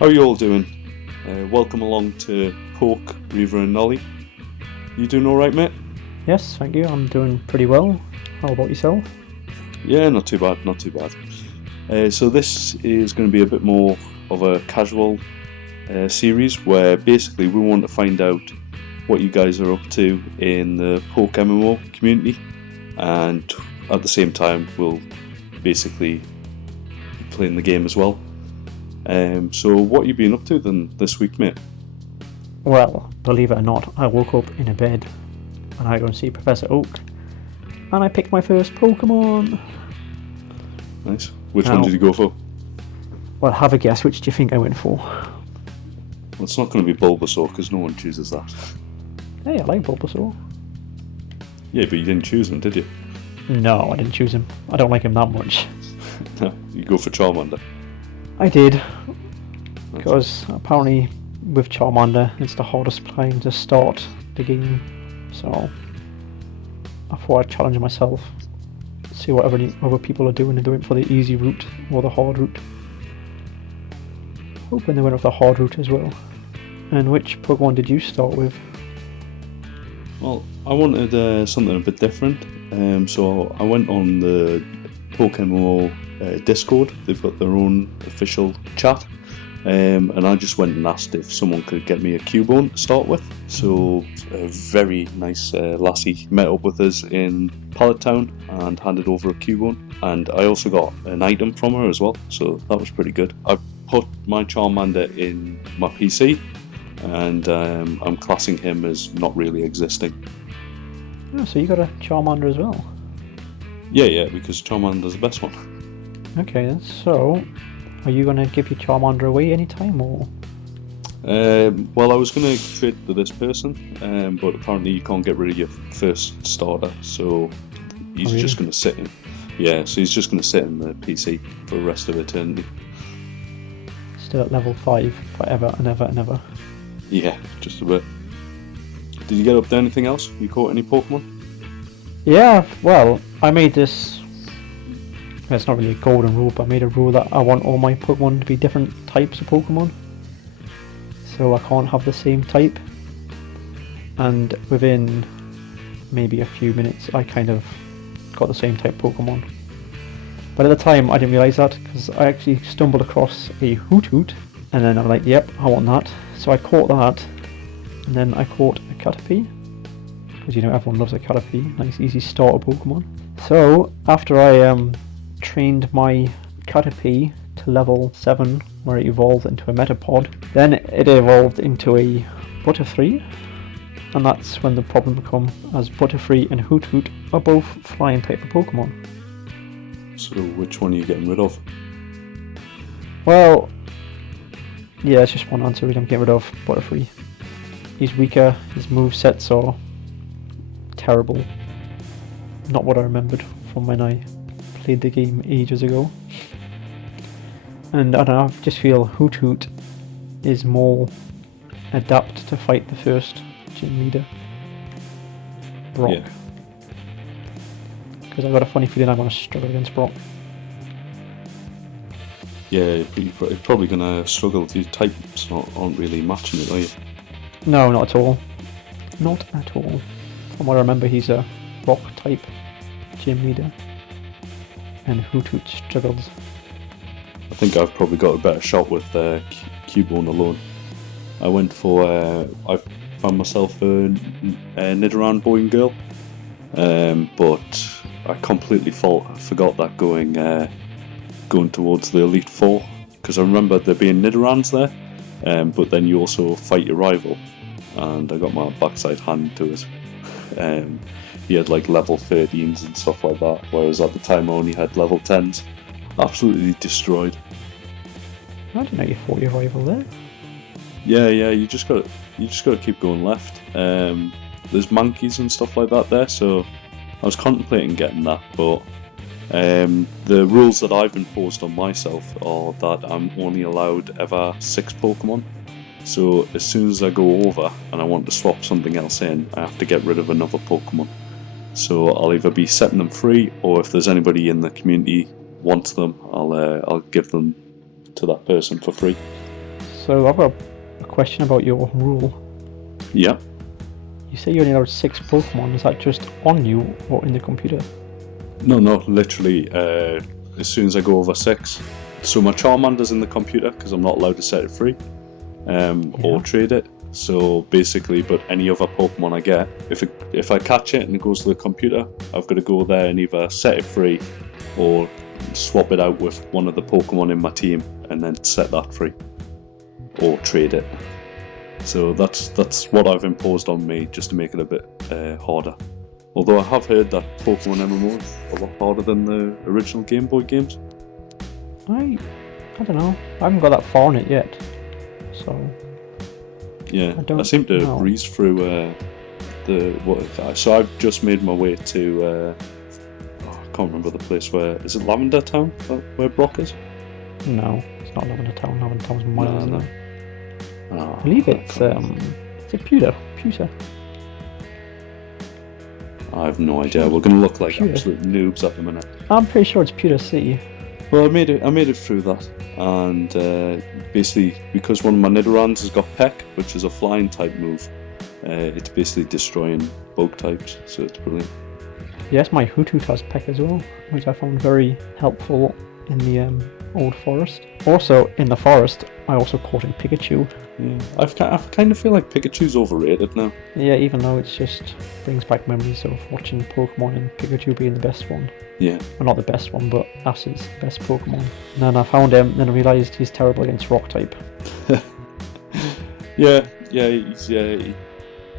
How are you all doing? Welcome along to Poké Reiver and Nolly. You doing alright, mate? Yes, thank you. I'm doing pretty well. How about yourself? Yeah, not too bad, not too bad. So this is going to be a bit more of a casual series where basically we want to find out what you guys are up to in the PokéMMO community, and at the same time we'll basically be playing the game as well. So what have you been up to then this week, mate? Well, believe it or not, I woke up in a bed and I go and see Professor Oak and I picked my first Pokemon. Nice. Which one did you go for? Well, have a guess, which do you think I went for? Well, it's not going to be Bulbasaur because no one chooses that. Hey, I like Bulbasaur. Yeah, but you didn't choose him, did you? No, I didn't choose him. I don't like him that much. No, you go for Charmander. I did, because apparently with Charmander it's the hardest time to start the game, so I thought I'd challenge myself, see what other people are doing and do it for the easy route or the hard route. Hoping they went with the hard route as well. And which Pokemon did you start with? Well, I wanted something a bit different, so I went on the PokéMMO Discord. They've got their own official chat, and I just went and asked if someone could get me a Cubone to start with. So a very nice lassie met up with us in Pallet Town and handed over a Cubone, and I also got an item from her as well, so that was pretty good. I put my Charmander in my PC, and I'm classing him as not really existing. Oh, so you got a Charmander as well? Yeah, because Charmander's the best one. Okay then, so are you going to give your Charmander away anytime, or? Well, I was going to trade to this person, but apparently you can't get rid of your first starter, so he's just going to sit in. Yeah, so he's just going to sit in the PC for the rest of eternity. Still at level 5 forever and ever and ever. Yeah, just a bit. Did you get up to anything else? You caught any Pokemon? Yeah, well, I made this. It's not really a golden rule, but I made a rule that I want all my Pokemon to be different types of Pokemon. So I can't have the same type. And within maybe a few minutes, I kind of got the same type Pokemon. But at the time, I didn't realise that, because I actually stumbled across a Hoot, and then I'm like, yep, I want that. So I caught that, and then I caught a Caterpie, because you know everyone loves a Caterpie, nice easy starter Pokemon. So after I trained my Caterpie to level 7, where it evolved into a Metapod, then it evolved into a Butterfree, and that's when the problem became, as Butterfree and Hoot are both flying type of Pokemon. So which one are you getting rid of? Well, yeah, it's just one answer really. I'm getting rid of Butterfree. He's weaker, his movesets are terrible. Not what I remembered from when I played the game ages ago. And I don't know, I just feel Hoot is more adept to fight the first gym leader, Brock. Yeah. Because I've got a funny feeling I'm going to struggle against Brock. Yeah, you're probably going to struggle. Your types aren't really matching it, are you? No, not at all. Not at all. From what I remember, he's a rock type gym leader, and Hoot struggles. I think I've probably got a better shot with Cubone alone. I went for I found myself a Nidoran boy and girl, but I completely forgot that going towards the Elite Four, because I remember there being Nidorans there, but then you also fight your rival, and I got my backside handed to it. He had like level 13s and stuff like that, whereas at the time I only had level 10s. Absolutely destroyed. I didn't know you fought your rival there. Yeah, you just gotta keep going left. There's monkeys and stuff like that there, so I was contemplating getting that, but the rules that I've imposed on myself are that I'm only allowed ever 6 Pokemon. So as soon as I go over and I want to swap something else in, I have to get rid of another Pokemon. So I'll either be setting them free, or if there's anybody in the community wants them, I'll give them to that person for free. So I've got a question about your rule. Yeah. You say you only allowed 6 Pokemon. Is that just on you or in the computer? No, literally, as soon as I go over 6. So my Charmander's in the computer because I'm not allowed to set it free or trade it. So basically, but any other Pokemon I get, if I catch it and it goes to the computer, I've got to go there and either set it free or swap it out with one of the Pokemon in my team and then set that free or trade it. So that's what I've imposed on me just to make it a bit harder. Although I have heard that Pokémon MMO is a lot harder than the original Game Boy games. I don't know. I haven't got that far in it yet. So yeah, I seem to breeze through so I've just made my way to I can't remember the place where is it Lavender Town where Brock is? No, it's not Lavender Town. Lavender Town's miles away. Oh, I believe it's Pewter. I have no idea. We're going to look like absolute noobs at the minute. I'm pretty sure it's Pewter City. Well, I made it through that, and basically because one of my Nidorans has got Peck, which is a flying type move, it's basically destroying bug types, so it's brilliant. Yes, my Hoothoot has Peck as well, which I found very helpful in the old forest. Also, in the forest, I also caught a Pikachu. Yeah, I kind of feel like Pikachu's overrated now. Yeah, even though it just brings back memories of watching Pokemon and Pikachu being the best one. Yeah. Well, not the best one, but Ash's best Pokemon. And then I found him, then I realised he's terrible against Rock type. Yeah.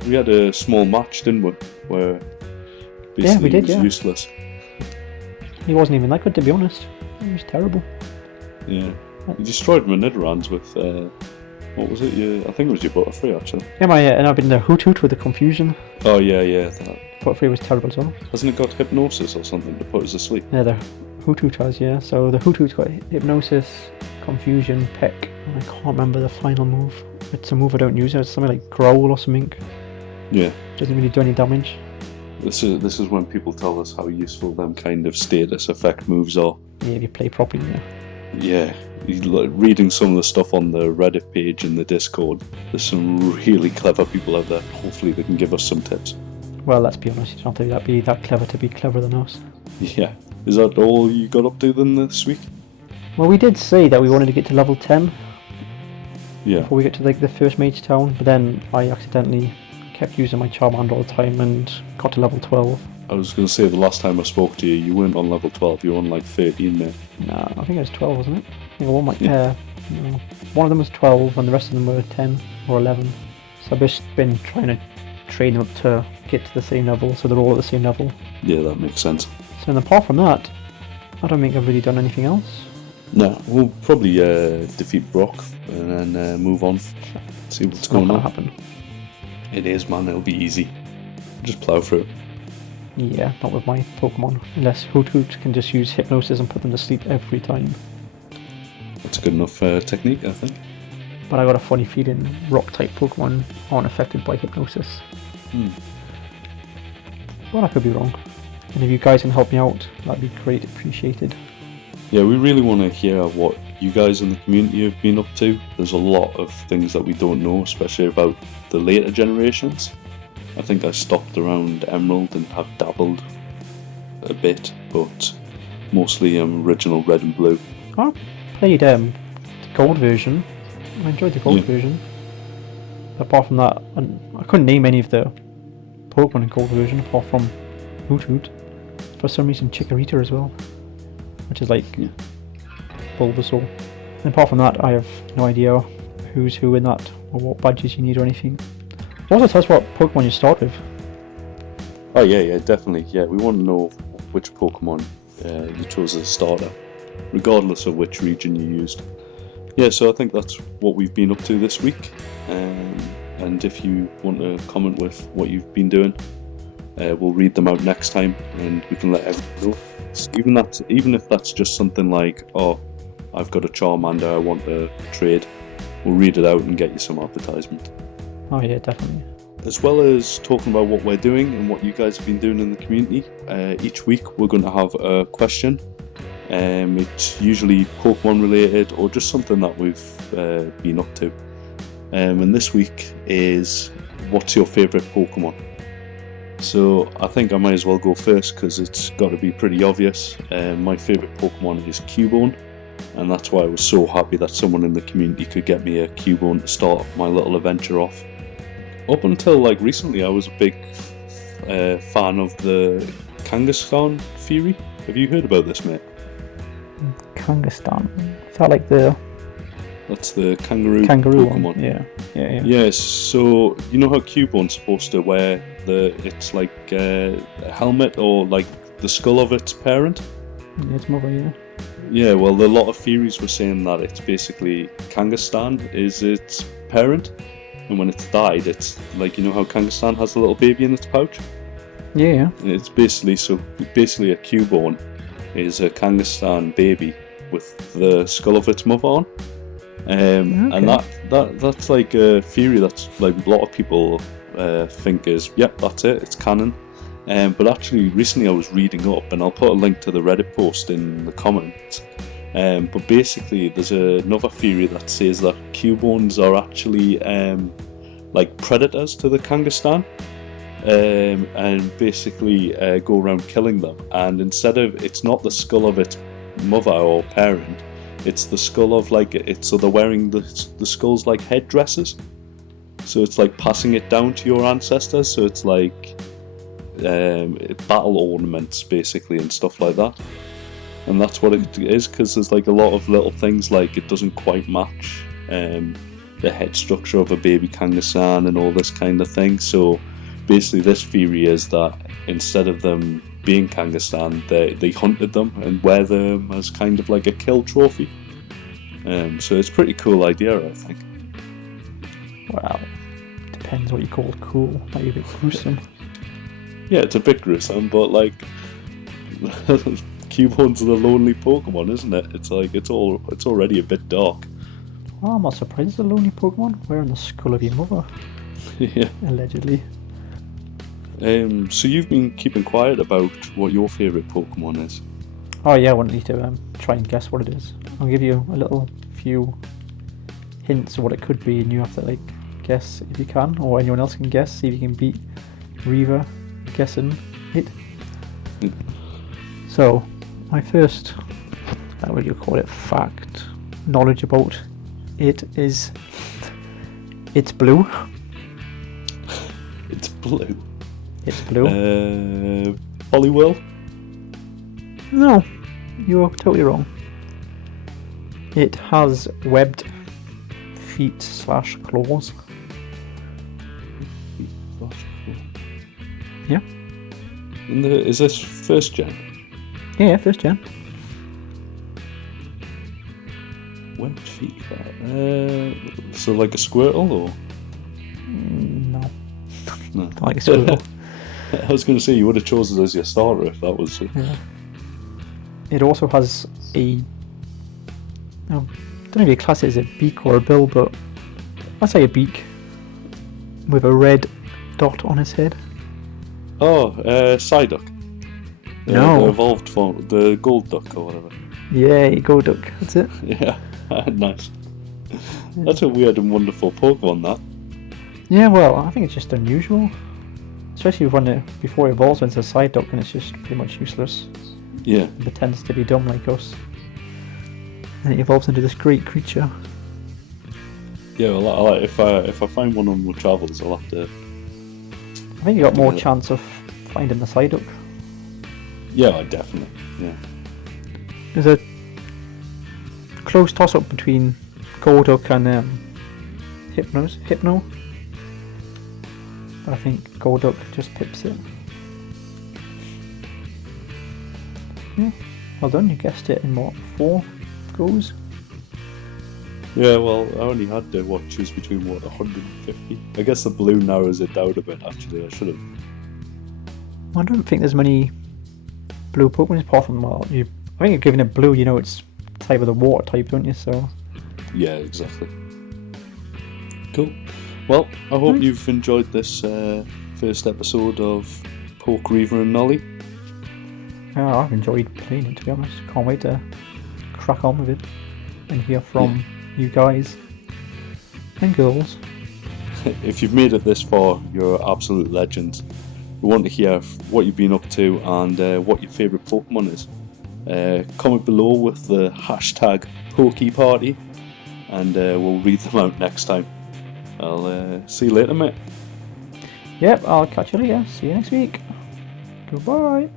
We had a small match, didn't we? Where basically he was useless. He wasn't even that good, to be honest. He was terrible. Yeah. You destroyed my Nidorans with, what was it? I think it was your Butterfree, actually. Yeah, and I've been the Hoothoot with the confusion. Oh, yeah. Butterfree was terrible as well. Hasn't it got hypnosis or something to put us asleep? Yeah, the Hoothoot has, yeah. So the Hoothoot's got hypnosis, confusion, peck, and I can't remember the final move. It's a move I don't use. It's something like growl or something. Yeah. Doesn't really do any damage. This is when people tell us how useful them kind of status effect moves are. Yeah, if you play properly, yeah. Yeah, reading some of the stuff on the Reddit page and the Discord, there's some really clever people out there. Hopefully they can give us some tips. Well, let's be honest, you don't have to be that clever to be cleverer than us. Yeah. Is that all you got up to then this week? Well, we did say that we wanted to get to level 10. Yeah. Before we get to the first Mage Town, but then I accidentally kept using my Charmander all the time and got to level 12. I was going to say the last time I spoke to you, you weren't on level 12, you were on like 13 there. No, I think it was 12, wasn't it? I think one of them was 12 and the rest of them were 10 or 11. So I've just been trying to train them up to get to the same level, so they're all at the same level. Yeah, that makes sense. So then apart from that, I don't think I've really done anything else. No, we'll probably defeat Brock and then move on, see what's going on. Happen. It is, man, it'll be easy. Just plough through it. Yeah, not with my Pokemon, unless Hoothoot can just use hypnosis and put them to sleep every time. That's a good enough technique, I think. But I got a funny feeling Rock-type Pokemon aren't affected by hypnosis. Well, I could be wrong. And if you guys can help me out, that'd be great, appreciated. Yeah, we really want to hear what you guys in the community have been up to. There's a lot of things that we don't know, especially about the later generations. I think I stopped around Emerald and have dabbled a bit, but mostly original Red and Blue. I played the Gold version. I enjoyed the Gold version. Apart from that, I couldn't name any of the Pokemon in Gold version apart from Hoothoot. For some reason, Chikorita as well, which is like Bulbasaur. And apart from that, I have no idea who's who in that or what badges you need or anything. Also, tell us what Pokemon you start with. Oh yeah, definitely. Yeah, we want to know which Pokemon you chose as a starter, regardless of which region you used. Yeah, so I think that's what we've been up to this week. And if you want to comment with what you've been doing, we'll read them out next time, and we can let everyone know. Even if that's just something like, oh, I've got a Charmander I want to trade, we'll read it out and get you some advertisement. Oh yeah, definitely. As well as talking about what we're doing and what you guys have been doing in the community, each week we're going to have a question It's usually Pokemon related or just something that we've been up to. And this week is, what's your favourite Pokemon? So I think I might as well go first because it's got to be pretty obvious. My favourite Pokemon is Cubone, and that's why I was so happy that someone in the community could get me a Cubone to start my little adventure off. Up until like recently, I was a big fan of the Kangaskhan theory. Have you heard about this, mate? Kangaskhan. Is that like the... That's the kangaroo Pokemon one. Yeah. Yes, so you know how Cubone's supposed to wear it's like a helmet or like the skull of its parent? Yeah, its mother, yeah. Yeah, well, a lot of theories were saying that it's basically Kangaskhan is its parent, and when it's died, it's like, you know how Kangaskhan has a little baby in its pouch? Yeah. It's basically a Cubone is a Kangaskhan baby with the skull of its mother on. Okay. And that's like a theory that's like a lot of people think is, yep, that's it, it's canon. But actually recently I was reading up, and I'll put a link to the Reddit post in the comments, but basically there's another theory that says that Cubones are actually like predators to the Kangaskhan, and basically go around killing them, and instead of, it's not the skull of its mother or parent, it's the skull of so they're wearing the skulls like headdresses, so it's like passing it down to your ancestors, so it's like battle ornaments basically and stuff like that. And that's what it is, because there's like a lot of little things like it doesn't quite match the head structure of a baby Kangaskhan and all this kind of thing. So basically this theory is that instead of them being Kangaskhan, they hunted them and wear them as kind of like a kill trophy. So it's a pretty cool idea, I think. Well, depends what you call cool. Might be a bit gruesome. Yeah, it's a bit gruesome, but like Cubones are the lonely Pokemon, isn't it? It's like it's already a bit dark. Well, I'm not surprised it's a lonely Pokemon wearing the skull of your mother. Yeah. Allegedly. So you've been keeping quiet about what your favourite Pokemon is. Oh yeah, I want you to try and guess what it is. I'll give you a few hints of what it could be, and you have to like guess if you can, or anyone else can guess, see if you can beat Reiver guessing it. So, my first, what do you call it, fact, knowledge about it is, it's blue. It's blue. It's blue. Poliwhirl? No, you are totally wrong. It has webbed feet/claws. Yeah. Is this first gen? Yeah, first gen. Webbed feet. So like a Squirtle, or? No. No. Not like a Squirtle. I was going to say you would have chosen it as your starter if that was it. Yeah. It also has I don't know if you class it as a beak or a bill, but I'd say a beak with a red dot on its head. Oh, Psyduck. No. The evolved form, the gold duck or whatever. Yeah, you go duck, that's it. Yeah, nice. That's a weird and wonderful Pokemon, that. Yeah, well, I think it's just unusual. Especially when before it evolves into a Psyduck and it's just pretty much useless. Yeah. It pretends to be dumb like us. And it evolves into this great creature. Yeah, well, if I find one on my travels, I'll have to... I think you got more chance of finding the Psyduck. Yeah, definitely, yeah. There's a close toss-up between Golduck and Hypno. But I think Golduck just pips it. Yeah, well done, you guessed it in what, 4 goes? Yeah, well, I only had to choose between 150. I guess the blue narrows it down a bit, actually. I should have. I don't think there's many blue Pokemon apart from, I think you're giving it blue, you know it's type of the water type, don't you? So. Yeah, exactly. Cool. Well, I hope you've enjoyed this first episode of Poké Reiver and Nolly. I've enjoyed playing it, to be honest. Can't wait to crack on with it and hear from you guys and girls. If you've made it this far, you're absolute legends. We want to hear what you've been up to and what your favourite Pokemon is. Comment below with the hashtag PokeParty and we'll read them out next time. I'll see you later, mate. Yep, I'll catch you later. See you next week. Goodbye.